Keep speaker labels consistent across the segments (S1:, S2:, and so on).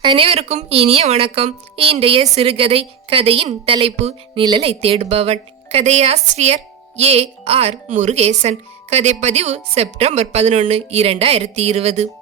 S1: அனைவருக்கும் இனிய வணக்கம். இன்றைய சிறுகதை கதையின் தலைப்பு நிழலை தேடுபவன் கதையாசிரியர் ஏ. ஆர். முருகேசன். கதைப்பதிவு செப்டம்பர் பதினொன்று இரண்டாயிரத்தி இருபது.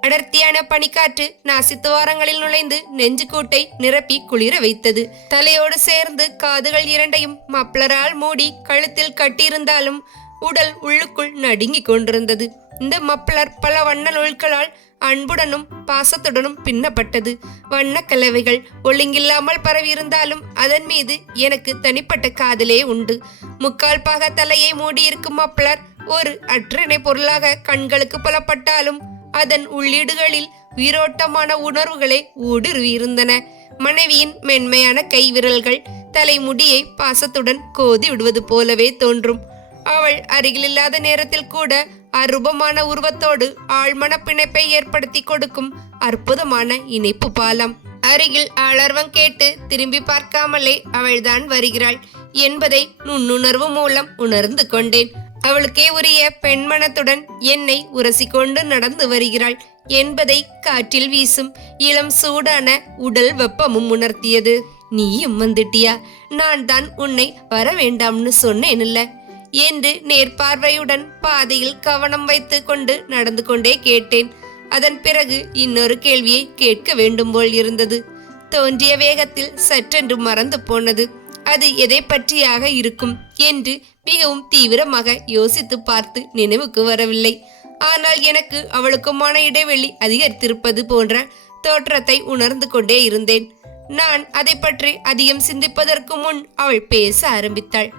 S1: அடர்த்தியான பனிக்காற்று நாசித்துவாரங்களில் நுழைந்து நெஞ்சுக்கூட்டை நிரப்பி குளிர வைத்தது. தலையோடு சேர்ந்து காதுகள் இரண்டையும் மப்ளரால் மூடி கழுத்தில் கட்டியிருந்தாலும் உடல் உள்ளுக்குள் நடுங்கிக் கொண்டிருந்தது. இந்த மப்ளர் பல வண்ண நூல்களால் அன்புடனும் பாசத்துடனும் பின்னப்பட்டது. வண்ணக்கலவைகள் ஒழுங்கில்லாமல் பரவியிருந்தாலும் அதன் மீது எனக்கு தனிப்பட்ட காதலே உண்டு. முக்கால் பாக தலையை மூடியிருக்கும் மப்ளர் ஒரு அற்றணை பொருளாக கண்களுக்கு புலப்பட்டாலும் அதன் உள்ளீடுகளில் உயிரோட்டமான உணர்வுகளை ஊடுருவியிருந்தன. மனைவியின் மென்மையான கை விரல்கள் தலைமுடியை பாசத்துடன் கோதி விடுவது போலவே தோன்றும். அவள் அருகிலில்லாத நேரத்தில் கூட அருபமான உருவத்தோடு ஆழ்மன பிணைப்பை ஏற்படுத்தி கொடுக்கும் அற்புதமான இணைப்பு பாலம். அருகில் ஆளர்வம் கேட்டு திரும்பி பார்க்காமலே அவள்தான் வருகிறாள் என்பதை நுண்ணுணர்வு மூலம் உணர்ந்து கொண்டேன். அவளுக்கே உரிய பெண்மனத்துடன் என்னை உரசிக்கொண்டு நடந்து வருகிறாள் என்பதை காற்றில் வீசும் இளம் சூடான உடல் வெப்பமும் உணர்த்தியது. நீயும் வந்துட்டியா? நான் தான் உன்னை வர வேண்டாம்னு சொன்னேன்ல. என்று நேர்பார்வையுடன் பாதையில் கவனம் வைத்து கொண்டு நடந்து கொண்டே கேட்டேன். அதன் பிறகு இன்னொரு கேள்வியை கேட்க வேண்டும் போல் இருந்தது. தோன்றிய வேகத்தில் சற்றென்று மறந்து போனது. அது எதை பற்றியாக இருக்கும் என்று மிகவும் தீவிரமாக யோசித்து பார்த்து நினைவுக்கு வரவில்லை. ஆனால் எனக்கு அவளுக்குமான இடைவெளி அதிகரித்திருப்பது போன்ற தோற்றத்தை உணர்ந்து கொண்டே இருந்தேன். நான் அதை பற்றி அதிகம் சிந்திப்பதற்கு முன் அவள் பேச ஆரம்பித்தாள்.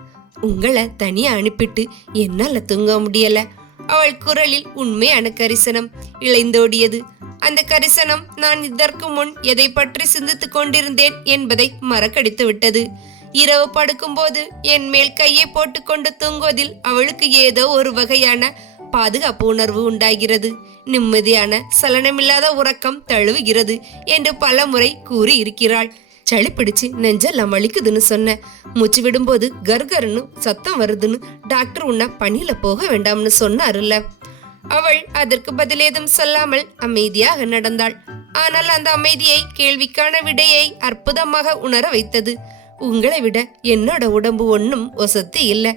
S1: உங்களை தனியா அனுப்பிட்டு என்னால தூங்க முடியல. அவள் குரலில் உண்மையான கரிசனம் இளைந்தோடியது அந்த கரிசனம் நான் இதற்கு முன் எதை பற்றி சிந்தித்துக் கொண்டிருந்தேன் என்பதை மறக்கடித்து விட்டது. இரவு படுக்கும்போது என் மேல் கையை போட்டுக்கொண்டு தூங்குவதில் அவளுக்கு ஏதோ ஒரு வகையான பாதுகாப்பு உணர்வு உண்டாகிறது. நிம்மதியான சலனமில்லாத உறக்கம் தழுவுகிறது என்று பலமுறை முறை கூறியிருக்கிறாள். சளி பிடிச்சு நெஞ்செல்லாம் வலிக்குதுன்னு சொன்னேன் மூச்சு விடும்போது கர்கர்னு சத்தம் வருதுன்னு டாக்டர் உன்னை பணியில போக வேண்டாம்னு சொன்னாருல்ல. அவள் அதற்கு பதில் ஏதும் சொல்லாமல் அமைதியாக நடந்தாள். ஆனால் அந்த அமைதியை கேள்விக்கான விடையை அற்புதமாக உணர வைத்தது. உங்களை விட என்னோட உடம்பு ஒன்றும் ஒசத்து இல்லை.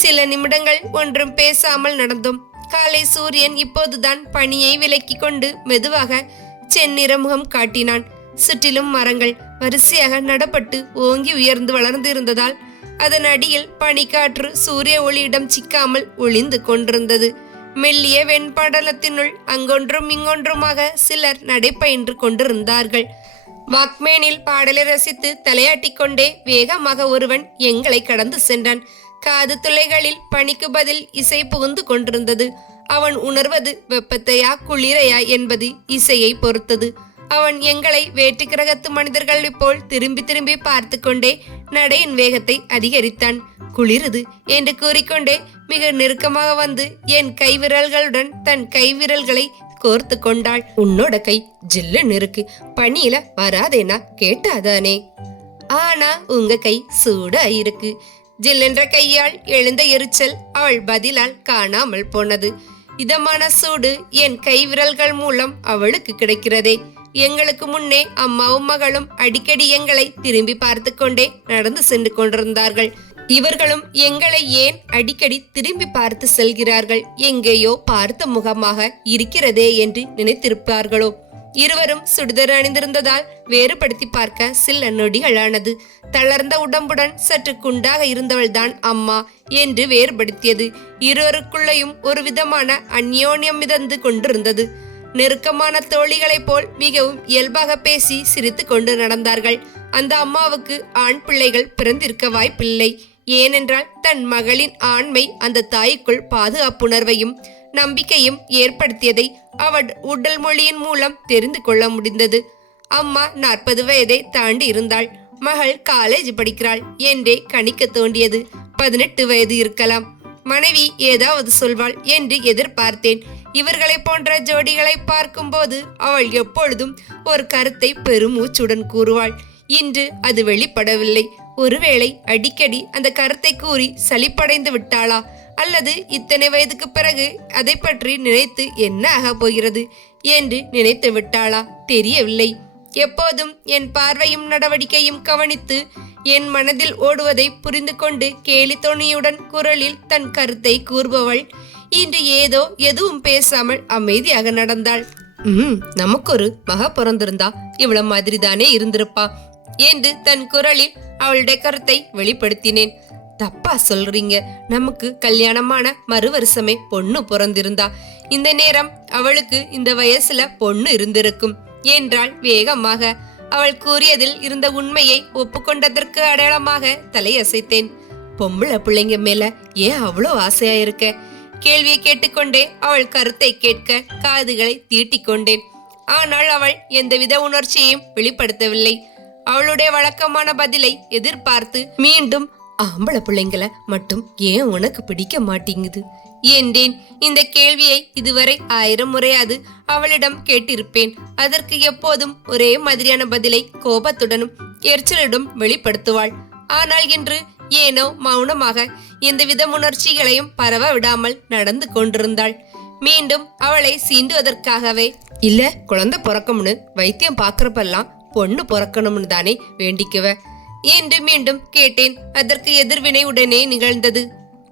S1: சில நிமிடங்கள் ஒன்றும் பேசாமல் நடந்தோம். காலை சூரியன் இப்போதுதான் பனியை விலக்கி கொண்டு மெதுவாக செந்நிற முகம் காட்டினான். சுற்றிலும் மரங்கள் வரிசையாக நடப்பட்டு ஓங்கி உயர்ந்து வளர்ந்து இருந்ததால் அதன் அடியில் பனிக்காற்று சூரிய ஒளியிடம் சிக்காமல் ஒளிந்து கொண்டிருந்தது. மெல்லிய வெண்படலத்தினுள் அங்கொன்றும் இங்கொன்றுமாக சிலர் நடைபயின்று கொண்டிருந்தார்கள். வாக்மேனில் பாடலை ரசித்து தலையாட்டி கொண்டே வேகமாக ஒருவன் எங்களை கடந்து சென்றான். காது துளைகளில் பனிக்கு பதில் இசை புகுந்து கொண்டிருந்தது. அவன் உணர்வது வெப்பத்தையா குளிரையா என்பது இசையை பொறுத்தது. அவன் எங்களை வேற்று கிரகத்து மனிதர்களை போல் திரும்பி திரும்பி பார்த்து கொண்டே நடையின் வேகத்தை அதிகரித்தான். குளிருது என்று கூறிக்கொண்டே மிக நெருக்கமாக வந்து என் கைவிரல்களுடன் தன் கைவிரல்களை கோர்த்து கொண்டாள். உன்னோட கை ஜில்லுன்னு இருக்கு. பனியில வராதேனா? கேட்டாதானே? ஆனா உங்க கை சூடா இருக்கு. ஜில்லென்ற கையால் எழுந்த எரிச்சல் அவள் பதிலால் காணாமல் போனது. இதமான சூடு என் கைவிரல்கள் மூலம் அவளுக்கு கிடைக்கிறதே. எங்களுக்கு முன்னே அம்மாவும் மகளும் அடிக்கடி எங்களை திரும்பி பார்த்து கொண்டே நடந்து சென்று கொண்டிருந்தார்கள். இவர்களும் எங்களை ஏன் அடிக்கடி திரும்பி பார்த்து செல்கிறார்கள்? எங்கேயோ பார்த்த முகமாக இருக்கிறதே என்று நினைத்திருப்பார்களோ? இருவரும் சுடுதர் அணிந்திருந்ததால் வேறுபடுத்தி பார்க்க சில நொடிகளானது. தளர்ந்த உடம்புடன் சற்று குண்டாக இருந்தவள்தான் அம்மா என்று வேறுபடுத்தியது. இருவருக்குள்ளேயும் ஒரு விதமான அந்யோன்யம் மிதந்து கொண்டிருந்தது. நெருக்கமான தோழிகளைப் போல் மிகவும் இயல்பாக பேசி சிரித்து கொண்டு நடந்தார்கள். அந்த அம்மாவுக்கு ஆண் பிள்ளைகள் பிறந்திருக்க வாய்ப்பில்லை. ஏனென்றால் தன் மகளின் ஆண்மை அந்த தாய்க்குள் பாதுகாப்புணர்வையும் நம்பிக்கையும் ஏற்படுத்தியதை அவள் உடல் மொழியின் மூலம் தெரிந்து கொள்ள முடிந்தது. அம்மா நாற்பது வயதை தாண்டி இருந்தாள். மகள் காலேஜ் படிக்கிறாள் என்றே கணிக்க தோண்டியது பதினெட்டு வயது இருக்கலாம். மனைவி ஏதாவது சொல்வாள் என்று எதிர்பார்த்தேன். இவர்களை போன்ற ஜோடிகளை பார்க்கும்போது அவள் எப்பொழுதும் ஒரு கருத்தை பெருமூச்சுடன் கூறுவாள். இன்று அது வெளிப்படவில்லை. ஒருவேளை அடிக்கடி அந்த கருத்தை கூறி சலிப்படைந்து விட்டாளா? அல்லது இத்தனை வயதுக்கு பிறகு அதை பற்றி நினைத்து என்ன ஆகப் போகிறது என்று நினைத்து விட்டாளா? தெரியவில்லை. எப்போதும் என் பார்வையும் நடவடிக்கையும் கவனித்து என் மனதில் ஓடுவதை புரிந்து கொண்டு கேலி குரலில் தன் கருத்தை கூறுபவள் இன்று ஏதோ எதுவும் பேசாமல் அமைதியாக நடந்தாள். ம் நமக்கு ஒரு மக பிறந்திருந்தா இவ்வளவு மாதிரி தானே இருந்திருப்பா என்று தன் குரலில் அவளுடைய கருத்தை வெளிப்படுத்தினேன். தப்பா சொல்றீங்க. நமக்கு கல்யாணமான மறு வருஷமே பொண்ணு பிறந்திருந்தா. இந்த நேரம் அவளுக்கு இந்த வயசுல பொண்ணு இருந்திருக்கும் என்றாள் வேகமாக. அவள் கூறியதில் இருந்த உண்மையை ஒப்புக்கொண்டதற்கு அடையாளமாக தலையசைத்தேன். பொம்பளை பிள்ளைங்க மேல ஏன் அவ்வளோ ஆசையா இருக்க? கேள்வியை கேட்டுக்கொண்டே அவள் கருத்தை கேட்க காதுகளை தீட்டிக்கொண்டேன். ஆனால் அவள் எந்தவித உணர்ச்சியையும் வெளிப்படுத்தவில்லை. அவளுடைய வழக்கமான பதிலை எதிர்பார்த்து மீண்டும் ஆம்பளை பிள்ளைங்களை மட்டும் ஏன் உனக்கு பிடிக்க மாட்டேங்குது? என்றேன். இந்த கேள்வியை இதுவரை ஆயிரம் முறையாது அவளிடம் கேட்டிருப்பேன். அதற்கு எப்போதும் ஒரே மாதிரியான பதிலை கோபத்துடனும் எரிச்சலிடம் வெளிப்படுத்துவாள். ஆனால் இன்று ஏனோ மௌனமாக எந்தவித உணர்ச்சிகளையும் பரவ விடாமல் நடந்து கொண்டிருந்தாள். மீண்டும் அவளை சீண்டுவதற்காகவே இல்ல குழந்தை பிறக்கும்னு வைத்தியம் பாக்குறப்பெல்லாம் பொண்ணு பிறக்கணும்னு தானே வேண்டிக்குவ? என்று மீண்டும் கேட்டேன். அதற்கு எதிர்வினை உடனே நிகழ்ந்தது.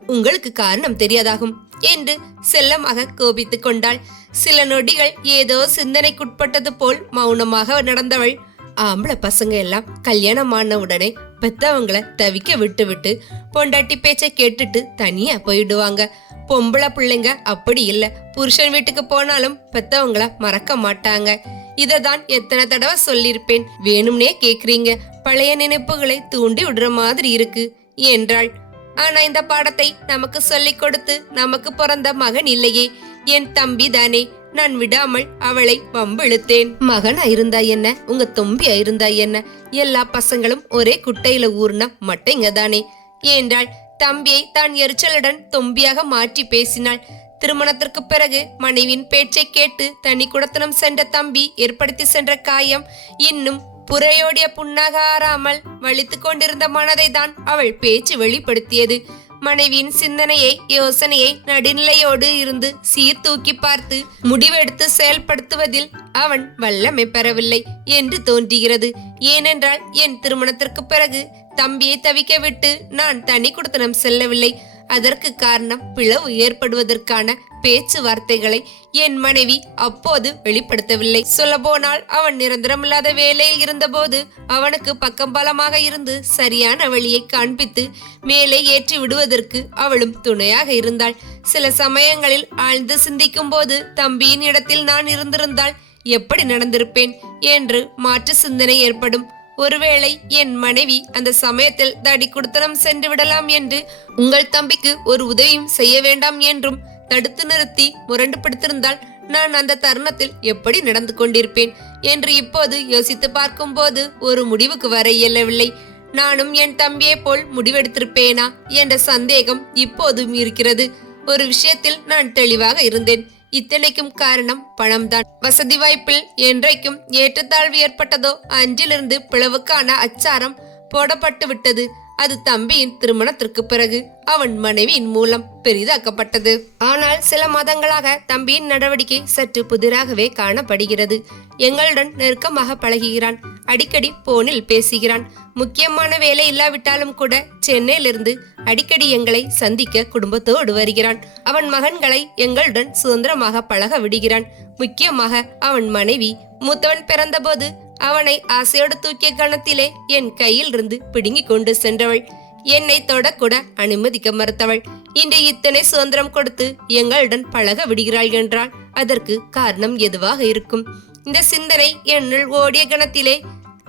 S1: உங்களுக்கு காரணம் தெரியாதாகும்? என்று செல்லமாக கோபித்துக் கொண்டாள். சில நொடிகள் ஏதோ சிந்தனைக்குட்பட்டது போல் மௌனமாக நடந்தவள். ஆம்பளை பசங்க எல்லாம் கல்யாணம் ஆன உடனே பெத்தவங்கள தவிக்க விட்டு விட்டு பொண்டாட்டி பேச்சை கேட்டுட்டு தனியா போயிடுவாங்க. பொம்பளை பிள்ளைங்க அப்படி இல்ல. புருஷன் வீட்டுக்கு போனாலும் பெத்தவங்கள மறக்க மாட்டாங்க. இதை தான் எத்தனை தடவை சொல்லியிருப்பேன். வேணும்னே கேக்குறீங்க. பழைய நினைப்புகளை தூண்டி விடுற மாதிரி இருக்கு என்றாள். ஆனா இந்த பாடத்தை நமக்கு சொல்லிக் கொடுத்து நமக்கு பிறந்த மகன் இல்லையே. என் தம்பி தானே நான் விடாமல் அவளை வம்பிழுத்தேன். மகனா இருந்தா என்ன? உங்க தொம்பியா இருந்தா என்ன? எல்லா பசங்களும் ஒரே குட்டையில ஊர்னா மட்டைங்க தானே. என்றாள் தம்பியை தான் எரிச்சலுடன் தொம்பியாக மாற்றி பேசினாள். திருமணத்திற்கு பிறகு மனைவியின் பேச்சை கேட்டு தனி குடத்தனம் சென்ற தம்பி ஏற்படுத்தி சென்ற காயம் இன்னும் புறையோடிய புண்ணாக ஆறாமல் வலித்து கொண்டிருந்த மனதை தான் அவள் பேச்சு வெளிப்படுத்தியது. மனைவியின் சிந்தனையை யோசனையை நடுநிலையோடு இருந்து சீர்தூக்கி பார்த்து முடிவெடுத்து செயல்படுத்துவதில் அவன் வல்லமை பெறவில்லை என்று தோன்றுகிறது. ஏனென்றால் என் திருமணத்திற்கு பிறகு தம்பியை தவிக்க விட்டு நான் தனி குடுத்தனம் செல்லவில்லை. அதற்கு காரணம் பிளவு ஏற்படுவதற்கான பேச்சுவார்த்தைகளை என் மனைவி அப்போது வெளிப்படுத்தவில்லை. சொல்லப்போனால் அவன் நிரந்தரமில்லாத வேலையில் இருந்தபோது அவனுக்கு பக்கம் பலமாக இருந்து சரியான வழியை காண்பித்து மேலே ஏற்றி விடுவதற்கு அவளும் துணையாக இருந்தாள். சில சமயங்களில் ஆழ்ந்து சிந்திக்கும் போது தம்பியின் இடத்தில் நான் இருந்திருந்தால் எப்படி நடந்திருப்பேன்? என்று மாற்று சிந்தனை ஏற்படும். ஒருவேளை என் மனைவி அந்த சமயத்தில் தடி குடுத்தனம் சென்று விடலாம் என்று உங்கள் தம்பிக்கு ஒரு உதவியும் செய்ய வேண்டாம் என்றும் தடுத்து நிறுத்தி முரண்டு படுத்திருந்தால் நான் அந்த தருணத்தில் எப்படி நடந்து கொண்டிருப்பேன் என்று இப்போது யோசித்து பார்க்கும்போது ஒரு முடிவுக்கு வர இயலவில்லை. நானும் என் தம்பியைப் போல் முடிவெடுத்திருப்பேனா என்ற சந்தேகம் இப்போதும் இருக்கிறது. ஒரு விஷயத்தில் நான் தெளிவாக இருந்தேன். இத்தனைக்கும் காரணம் பணம்தான். வசதி வாய்ப்பில் என்றைக்கும் ஏற்றத்தாழ்வு ஏற்பட்டதோ அன்றிலிருந்து பிளவுக்கான அச்சாரம் போடப்பட்டு விட்டது அது தம்பியின் திருமணத்திற்கு பிறகு அவன் மனைவியின் மூலம் பெரிதாக்கப்பட்டது. ஆனால் சில மாதங்களாக தம்பியின் நடவடிக்கை சற்று புதிராகவே காணப்படுகிறது. எங்களுடன் நெருக்கமாக பழகுகிறான். அடிக்கடி போனில் பேசுகிறான். முக்கியமான வேலை இல்லாவிட்டாலும் கூட சென்னையிலிருந்து அடிக்கடி எங்களை சந்திக்க குடும்பத்தோடு வருகிறான். அவன் மகன்களை எங்களுடன் சுதந்திரமாக பழக விடுகிறான். முக்கியமாக அவன் மனைவி. மூத்தவன் பிறந்தபோது அவனை ஆசையோடு தூக்கிய கணத்திலே என் கையில் இருந்து பிடுங்கிக் கொண்டு சென்றவள். என்னை தொடக்கூட அனுமதிக்க மறுத்தவள். இன்று இத்தனை சுதந்திரம் கொடுத்து எங்களுடன் பழக விடுகிறாள் என்றால் அதற்கு காரணம் எதுவாக இருக்கும்? இந்த சிந்தனை என்னுள் ஓடிய கணத்திலே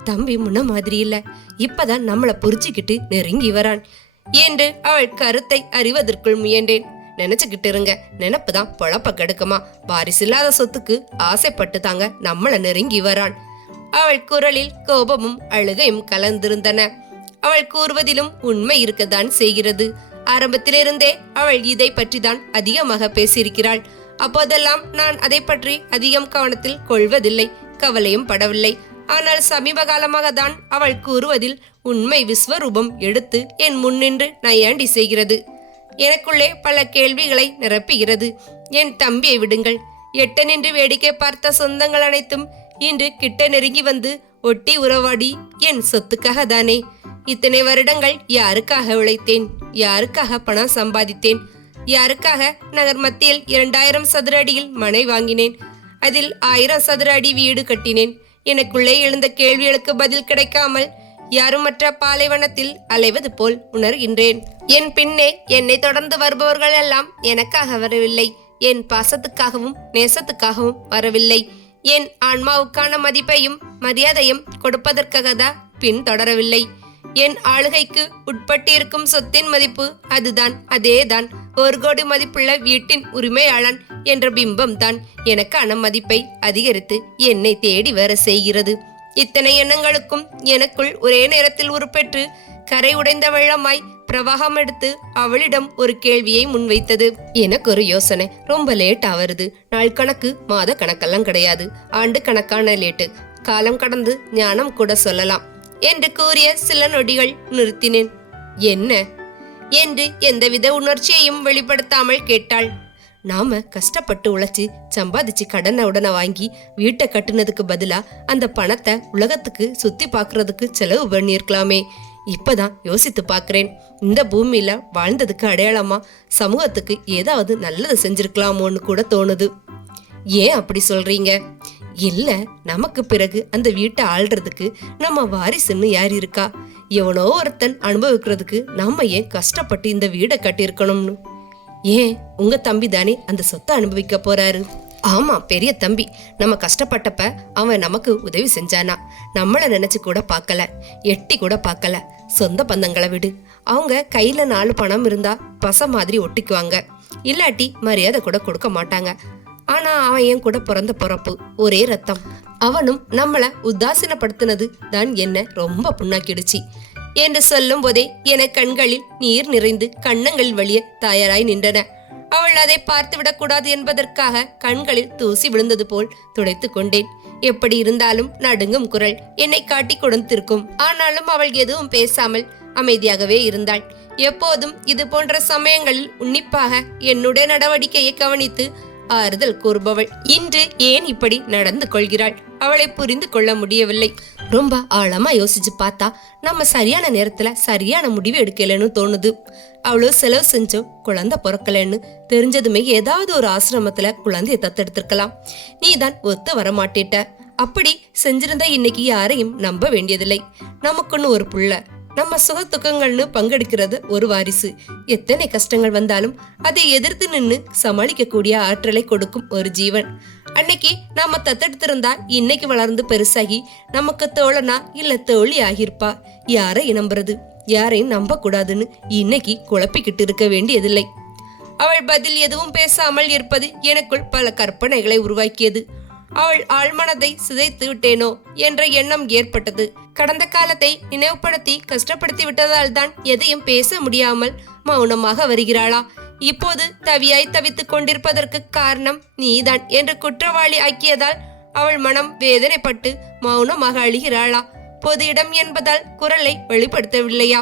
S1: தம்பி முன்ன மாதிரி இல்ல. இப்பதான் நம்மளை புரிச்சுக்கிட்டு நெருங்கி வரான். என்று அவள் கருத்தை அறிவதற்குள் முயன்றேன். நினைச்சுக்கிட்டு இருங்க. நினப்பு தான் பொழப்ப கெடுக்குமா. வாரிசில்லாத சொத்துக்கு ஆசைப்பட்டு தாங்க நம்மளை நெருங்கி வரான். அவள் குரலில் கோபமும் அழுகையும் கலந்திருந்தன. அவள் கூறுவதிலும் உண்மை இருக்கத்தான் செய்கிறது. ஆரம்பத்திலிருந்தே அவள் இதை பற்றி தான் அதிகமாக பேசியிருக்கிறாள். அப்போதெல்லாம் நான் அதை பற்றி அதிகம் கவனத்தில் கொள்வதில்லை கவலையும் படவில்லை. ஆனால் சமீப காலமாக தான் அவள் கூறுவதில் உண்மை விஸ்வரூபம் எடுத்து என் முன்னின்று நையாண்டி செய்கிறது. எனக்குள்ளே பல கேள்விகளை நிரப்புகிறது. என் தம்பியை விடுங்கள். எட்ட நின்று வேடிக்கை பார்த்த சொந்தங்கள் அனைத்தும் இன்று கிட்ட நெருங்கி வந்து ஒட்டி உறவாடி என் சொத்துக்காக தானே இத்தனை வருடங்கள் யாருக்காக உழைத்தேன்? யாருக்காக பணம் சம்பாதித்தேன்? யாருக்காக நகர் மத்தியில் இரண்டாயிரம் சதுர அடியில் மனை வாங்கினேன்? அதில் ஆயிரம் சதுர அடி வீடு கட்டினேன். எனக்குள்ளே எழுந்த கேள்விகளுக்கு பதில் கிடைக்காமல் யாருமற்ற பாலைவனத்தில் அலைவது போல் உணர்கின்றேன். என் பின்னே என்னை தொடர்ந்து வருபவர்கள் எல்லாம் எனக்காக வரவில்லை. என் பாசத்துக்காகவும் நேசத்துக்காகவும் வரவில்லை. என் ஆன்மாவுக்கான மதிப்பையும் மரியாதையும் கொடுப்பதற்காக தான் பின்தொடரவில்லை என் ஆளுகைக்கு உட்பட்டிருக்கும் சொத்தின் மதிப்பு அதுதான் அதேதான். ஒரு கோடி மதிப்புள்ள வீட்டின் உரிமையாளன் என்ற பிம்பம் தான் எனக்கான மதிப்பை அதிகரித்து என்னை தேடி வர செய்கிறது. இத்தனை எண்ணங்களுக்கும் எனக்குள் ஒரே நேரத்தில் உருப்பெற்று கரை உடைந்த வெள்ளமாய் பிரவாகம் எடுத்து அவளிடம் ஒரு கேள்வியை முன்வைத்தது. எனக்கு ஒரு யோசனை. ரொம்ப லேட் ஆவருது. நாள் கணக்கு மாத கணக்கெல்லாம் கிடையாது. ஆண்டு கணக்கான லேட்டு காலம் கடந்து ஞானம் கூட சொல்லலாம். என்று கூறிய சில நொடிகள் நிறுத்தினேன். என்ன? என்று எந்தவித உணர்ச்சியையும் வெளிப்படுத்தாமல் கேட்டாள். நாம கஷ்டப்பட்டு உழைச்சி சம்பாதிச்சு கடனை உடனே வாங்கி வீட்டை கட்டுனதுக்கு பதிலா அந்த பணத்தை உலகத்துக்கு சுத்தி பார்க்கறதுக்கு செலவு பண்ணியிருக்கலாமே. இப்பதான் யோசித்து பார்க்குறேன். இந்த பூமியில வாழ்ந்ததுக்கு அடையாளமா? சமூகத்துக்கு ஏதாவது நல்லது செஞ்சிருக்கலாமோன்னு கூட தோணுது. ஏன் அப்படி சொல்றீங்க? இல்ல நமக்கு பிறகு அந்த வீட்டை ஆள்றதுக்கு நம்ம வாரிசுன்னு யார் இருக்கா? எவனோ ஒருத்தன் அனுபவிக்கிறதுக்கு நம்ம ஏன் கஷ்டப்பட்டு இந்த வீடை கட்டியிருக்கணும்னு? ஏன் உங்க தம்பி தானே அந்த சொத்தை அனுபவிக்க போறாரு? ஆமா பெரிய தம்பி. நம்ம கஷ்டப்பட்டப்ப அவன் நமக்கு உதவி செஞ்சானா. நம்மள நினைச்சு கூட பார்க்கல எட்டி கூட பார்க்கல சொந்த பந்தங்களை விடு. அவங்க கையில நாலு பணம் இருந்தா பச மாதிரி ஒட்டிக்குவாங்க. இல்லாட்டி மரியாதை கூட கொடுக்க மாட்டாங்க. ஆனா அவன் என் கூட பிறந்த பிறப்பு ஒரே ரத்தம். அவனும் நம்மள உதாசீனப்படுத்தினது தான் என்ன ரொம்ப புண்ணாக்கிடுச்சு. என்று சொல்லும் போதே என கண்களில் நீர் நிறைந்து கண்ணங்கள் வழிய தயாராய் நின்றன. அவள் அதை பார்த்து விடக்கூடாது என்பதற்காக கண்களில் தூசி விழுந்தது போல் துடைத்துக் கொண்டேன். எப்படி இருந்தாலும் நடுங்கும் குரல் என்னை காட்டி கொடுத்திருக்கும். ஆனாலும் அவள் எதுவும் பேசாமல் அமைதியாகவே இருந்தாள். எப்போதும் இது போன்ற சமயங்களில் உன்னிப்பாக என்னுடைய நடவடிக்கையை கவனித்து ஆறுதல் கூறுபவள். இன்று ஏன் இப்படி நடந்து கொள்கிறாள்? அவளை புரிந்து கொள்ள முடியவில்லை. ரொம்ப ஆழமா யோசிச்சு பார்த்தா நம்ம சரியான நேரத்துல சரியான முடிவு எடுக்கலன்னு தோணுது. அவ்வளோ செலவு செஞ்சோம் குழந்தை பிறக்கலன்னு தெரிஞ்சதுமே ஏதாவது ஒரு ஆசிரமத்துல குழந்தைய தத்தெடுத்திருக்கலாம். நீ தான் ஒத்து வர மாட்டேட்ட அப்படி செஞ்சிருந்தா இன்னைக்கு யாரையும் நம்ப வேண்டியதில்லை. நமக்குன்னு ஒரு புள்ள. நம்ம சுக துக்கங்கள்னு பங்கெடுக்கிறது ஒரு வாரிசு. எத்தனை கஷ்டங்கள் வந்தாலும் அதை எதிர்த்து நின்று சமாளிக்கக்கூடிய ஆற்றலை கொடுக்கும் ஒரு ஜீவன். அன்னைக்கு நாம தத்தெடுத்திருந்தா இன்னைக்கு வளர்ந்து பெருசாகி நமக்கு தோழனா இல்ல தோழி ஆகியிருப்பா. யாரை நம்புறது? யாரையும் நம்ப கூடாதுன்னு இன்னைக்கு குழப்பிக்கிட்டு இருக்க வேண்டியதில்லை. அவள் பதில் எதுவும் பேசாமல் இருப்பது எனக்குள் பல கற்பனைகளை உருவாக்கியது. அவள் ஆழ்மனதை சிதைத்து விட்டேனோ என்ற எண்ணம் ஏற்பட்டது. கடந்த காலத்தை நினைவுபடுத்தி கஷ்டப்படுத்தி விட்டதால் தான் எதையும் பேச முடியாமல் மௌனமாக வருகிறாளா. இப்போது தவியாய் தவித்துக் கொண்டிருப்பதற்கு காரணம் நீதான் என்று குற்றவாளி ஆக்கியதால் அவள் மனம் வேதனைப்பட்டு மௌனமாக அழுகிறாளா. பொது இடம் என்பதால் குரலை வெளிப்படுத்தவில்லையா.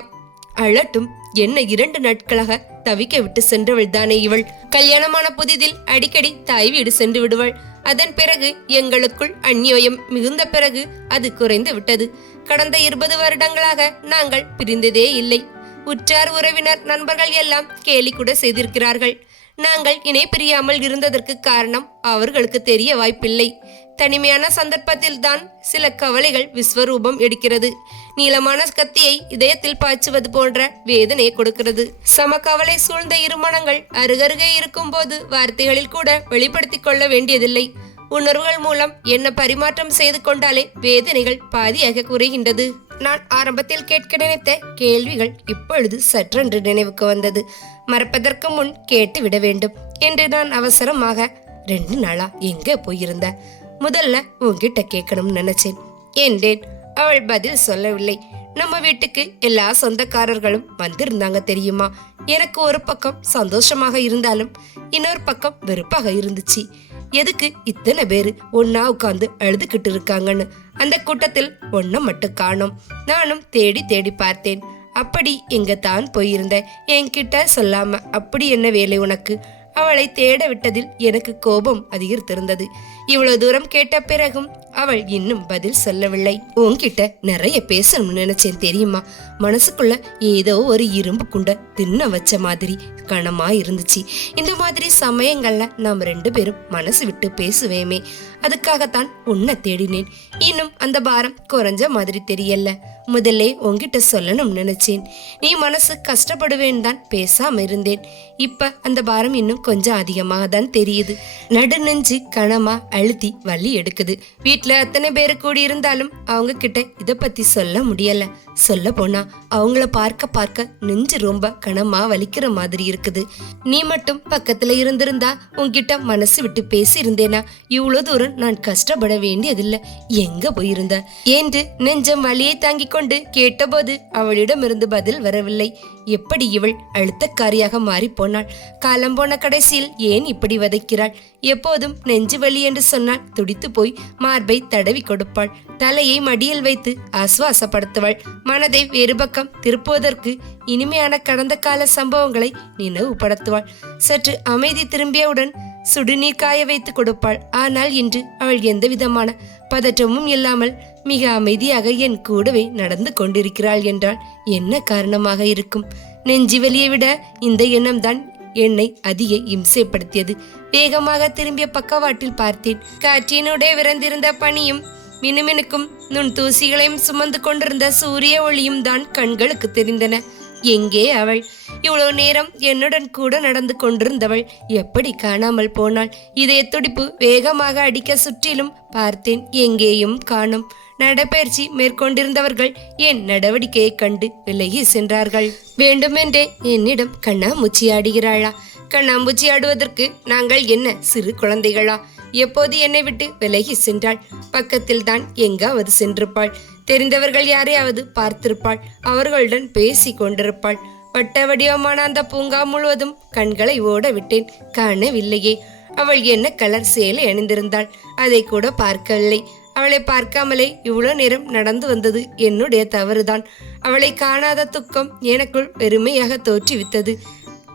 S1: அழட்டும் என்ன இரண்டு நாட்களாக தவிக்க விட்டு சென்றவள் தானே இவள். கல்யாணமான புதிதில் அடிக்கடி தாய் வீடு சென்று விடுவள். அதன் பிறகு எங்களுக்குள் அந்யோயம் மிகுந்த பிறகு அது குறைந்து விட்டது. கடந்த இருபது வருடங்களாக நாங்கள் பிரிந்ததே இல்லை. உற்றார் உறவினர் நண்பர்கள் எல்லாம் கேலி கூட செய்திருக்கிறார்கள். நாங்கள் இணை பிரியாமல் இருந்ததற்கு காரணம் அவர்களுக்கு தெரிய வாய்ப்பில்லை. தனிமையான சந்தர்ப்பத்தில் தான் சில கவலைகள் விஸ்வரூபம் எடுக்கிறது. நீளமான கத்தியை இதயத்தில் பாய்ச்சுவது போன்ற வேதனையை கொடுக்கிறது. சம கவலை சூழ்ந்த இருமணங்கள் அருகருகே இருக்கும் போது வார்த்தைகளில் கூட வெளிப்படுத்திக் கொள்ள வேண்டியதில்லை. உணர்வுகள் மூலம் என்ன பரிமாற்றம் செய்து கொண்டாலே வேதனைகள் பாதியாக குறைகின்றது. நான் ஆரம்பத்தில் கேட்க நினைத்த கேள்விகள் இப்பொழுது சற்றென்று நினைவுக்கு வந்தது. மறப்பதற்கு முன் கேட்டு விட வேண்டும் என்று நான் அவசரமாக ரெண்டு நாளா எங்க போயிருந்த? முதல்ல உன்கிட்ட கேட்கணும்னு நினைச்சேன். என்றேன். அவள் பதில் சொல்லவில்லை. நம்ம வீட்டுக்கு எல்லா சொந்தக்காரர்களும் வந்திருந்தாங்க தெரியுமா? எனக்கு ஒரு பக்கம் சந்தோஷமாக இருந்தாலும் இன்னொரு பக்கம் வெறுப்பாக இருந்துச்சு. எதுக்கு இத்தனை பேர் ஒன்னா உட்காந்து அழுதுகிட்டு இருக்காங்கன்னு? அந்த கூட்டத்தில் ஒன்ன மட்டும் காணோம். நானும் தேடி தேடி பார்த்தேன். அப்படி எங்க தான் போயிருந்த? என்கிட்ட சொல்லாம அப்படி என்ன வேலை உனக்கு? அவளை தேட விட்டதில் எனக்கு கோபம் அதிகரித்திருந்தது. இவ்வளவு தூரம் கேட்ட பிறகும் அவள் இன்னும் பதில் சொல்லவில்லை. உன்கிட்ட நிறைய பேசணும்னு நினைச்சேன் தெரியுமா? மனசுக்குள்ள ஏதோ ஒரு இரும்பு குண்ட தின்ன வச்ச மாதிரி கணமா இருந்துச்சு. இந்த மாதிரி சமயங்கள்ல நாம் ரெண்டு பேரும் மனசு விட்டு பேசுவேமே. அதுக்காகத்தான் உன்னை தேடினேன். இன்னும் அந்த பாரம் குறைஞ்ச மாதிரி தெரியல. முதல்ல உங்ககிட்ட சொல்லணும்னு நினைச்சேன். நீ மனசு கஷ்டப்படுவேன் தான் பேசாம இருந்தேன். இப்ப அந்த பாரம் இன்னும் கொஞ்சம் அதிகமாக தான் தெரியுது. நடு நெஞ்சு கனமா அழுத்தி வலி எடுக்குது. வீட்டுல அத்தனை பேரு கூடி இருந்தாலும் அவங்க கிட்ட இத பத்தி சொல்ல முடியல. சொல்ல போனா அவங்கள பார்க்க பார்க்க நெஞ்சு ரொம்ப கனமா வலிக்கிற மாதிரி இருக்குது. நீ மட்டும் பக்கத்துல இருந்திருந்தா உன்கிட்ட மனசு விட்டு பேசி இருந்தேனா இவ்வளவு தூரம் நான் கஷ்டப்பட வேண்டியதில்லை. எங்க போயிருந்த? என்று நெஞ்சம் வலியை தாங்கிக் கொண்டு கேட்டபோது அவளிடமிருந்து பதில் வரவில்லை. எப்படி இவள் அழுத்தக்காரியாக மாறி போனாள் காலம் போன கடைசியில் ஏன் இப்படி வதைக்கிறாள்? எப்போதும் நெஞ்சு வலி என்று சொன்னால் துடித்து போய் மார்பை தடவி கொடுப்பாள். தலையை மடியில் வைத்து ஆசுவாசப்படுத்துவாள். மனதை வேறு பக்கம் திருப்புவதற்கு இனிமையான கடந்த கால சம்பவங்களை நினைவுபடுத்துவாள். சற்று அமைதி திரும்பியவுடன் சுடுநீர் காய வைத்து கொடுப்பாள். ஆனால் இன்று அவள் எந்த விதமான பதற்றமும் இல்லாமல் மிக அமைதியாக என் கூடவே நடந்து கொண்டிருக்கிறாள் என்றால் என்ன காரணமாக இருக்கும்? நெஞ்சு வலியை விட இந்த எண்ணம்தான் என்னை அதிக இம்சைப்படுத்தியது. வேகமாக திரும்பிய பக்கவாட்டில் பார்த்தேன். காற்றினுடைய விரைந்திருந்த பனியும் மினுமினுக்கும் நுண் தூசிகளையும் சுமந்து கொண்டிருந்த சூரிய ஒளியும் தான் கண்களுக்கு தெரிந்தன. எங்கே அவள்? இவ்வளவு நேரம் என்னுடன் கூட நடந்து கொண்டிருந்தவள் எப்படி காணாமல் போனாள்? இதய துடிப்பு வேகமாக அடிக்க சுற்றிலும் பார்த்தேன் எங்கேயும் காணும். நடைபயிற்சி மேற்கொண்டிருந்தவர்கள் என் நடவடிக்கையை கண்டு விலகி சென்றார்கள். வேண்டுமென்றே என்னிடம் கண்ணாமூச்சி ஆடுகிறாளா? கண்ணாம்பூச்சி ஆடுவதற்கு நாங்கள் என்ன சிறு குழந்தைகளா? எப்போது என்னை விட்டு விலகி சென்றாள்? பக்கத்தில் தான் எங்காவது சென்றிருப்பாள். தெரிந்தவர்கள் யாரையாவது பார்த்திருப்பாள். அவர்களுடன் பேசி கொண்டிருப்பாள். வட்ட வடிவமான அந்த பூங்கா முழுவதும் கண்களை ஓட விட்டேன் காணவில்லையே. அவள் என்ன கலர் சேலை அணிந்திருந்தாள். அதை கூட பார்க்கவில்லை. அவளை பார்க்காமலே இவ்வளவு நேரம் நடந்து வந்தது என்னுடைய தவறுதான். அவளை காணாத துக்கம் எனக்குள் வெறுமையாக தோற்றுவித்தது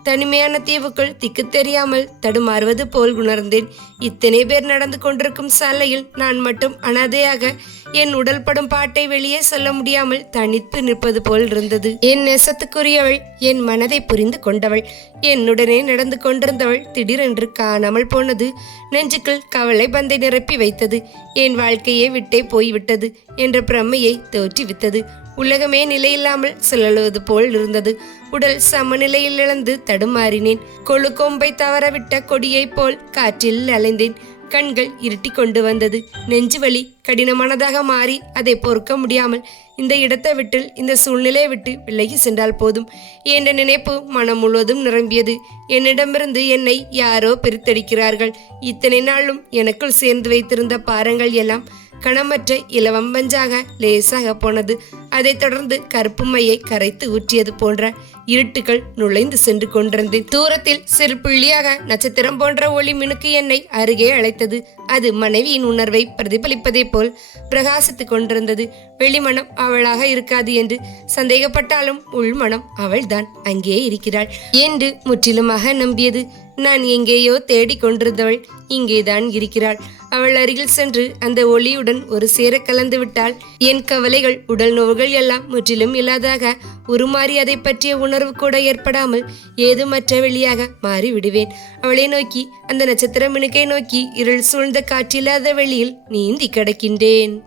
S1: தனிமையான தீவுக்குள் திக்கு தெரியாமல் தடுமாறுவது போல் உணர்ந்தேன். இத்தனை பேர் நடந்து கொண்டிருக்கும் சாலையில் நான் மட்டும் அனாதையாக என் உடல் படும் பாட்டை வெளியே சொல்ல முடியாமல் தனித்து நிற்பது போல் இருந்தது என் நெசத்துக்குரியவள் என் மனதை புரிந்து கொண்டவள் என்னுடனே நடந்து கொண்டிருந்தவள் திடீரென்று காணாமல் போனது. நெஞ்சுக்குள் கவலை பந்தை நிரப்பி வைத்தது. என் வாழ்க்கையே விட்டே போய்விட்டது என்ற பிரமையை தோற்றுவித்தது. உலகமே நிலையில்லாமல் சுழலுவது போல் இருந்தது உடல் சமநிலையில் இழந்து தடுமாறினேன். கொழு கொம்பை தவறவிட்ட கொடியைப் போல் காற்றில் அலைந்தேன். கண்கள் இருட்டி கொண்டு வந்தது. நெஞ்சு வலி கடினமானதாக மாறி அதை பொறுக்க முடியாமல் இந்த இடத்தை விட்டு இந்த சூழ்நிலையை விட்டு விலகி சென்றால் போதும். என்ற நினைப்பு மனம் முழுவதும் நிரம்பியது. என்னிடமிருந்து என்னை யாரோ பிரித்தடிக்கிறார்கள். இத்தனை நாளும் எனக்குள் சேர்ந்து வைத்திருந்த பாரங்கள் எல்லாம் கணமற்ற இலவம்பஞ்சாக லேசாக போனது. அதைத் தொடர்ந்து கருப்பு மையை கரைத்து ஊற்றியது போன்ற இருட்டுகள் நுழைந்து சென்று கொண்டிருந்து தூரத்தில் சிறு புள்ளியாக நட்சத்திரம் போன்ற ஒளி மினுக்கு என்னை அருகே அழைத்தது. அது மனைவியின் உணர்வை பிரதிபலிப்பதை போல் பிரகாசித்துக் கொண்டிருந்தது. வெளிமனம் அவளாக இருக்காது என்று சந்தேகப்பட்டாலும் உள்மனம் அவள்தான் அங்கே இருக்கிறாள் என்று முற்றிலுமாக நம்பியது. நான் எங்கேயோ தேடிக் கொண்டிருந்தவள் இங்கேதான் இருக்கிறாள். அவள் அருகில் சென்று அந்த ஒளியுடன் ஒரு சேர கலந்து விட்டால் என் கவலைகள் உடல் நோவுகள் எல்லாம் முற்றிலும் இல்லாதாக உருமாறி அதை பற்றிய உணர்வு கூட ஏற்படாமல் ஏதுமற்ற வெளியாக மாறி விடுவேன். அவளை நோக்கி அந்த நட்சத்திர மினுக்கை நோக்கி இருள் சூழ்ந்த காற்றில்லாத வெளியில் நீந்தி கிடக்கின்றேன்.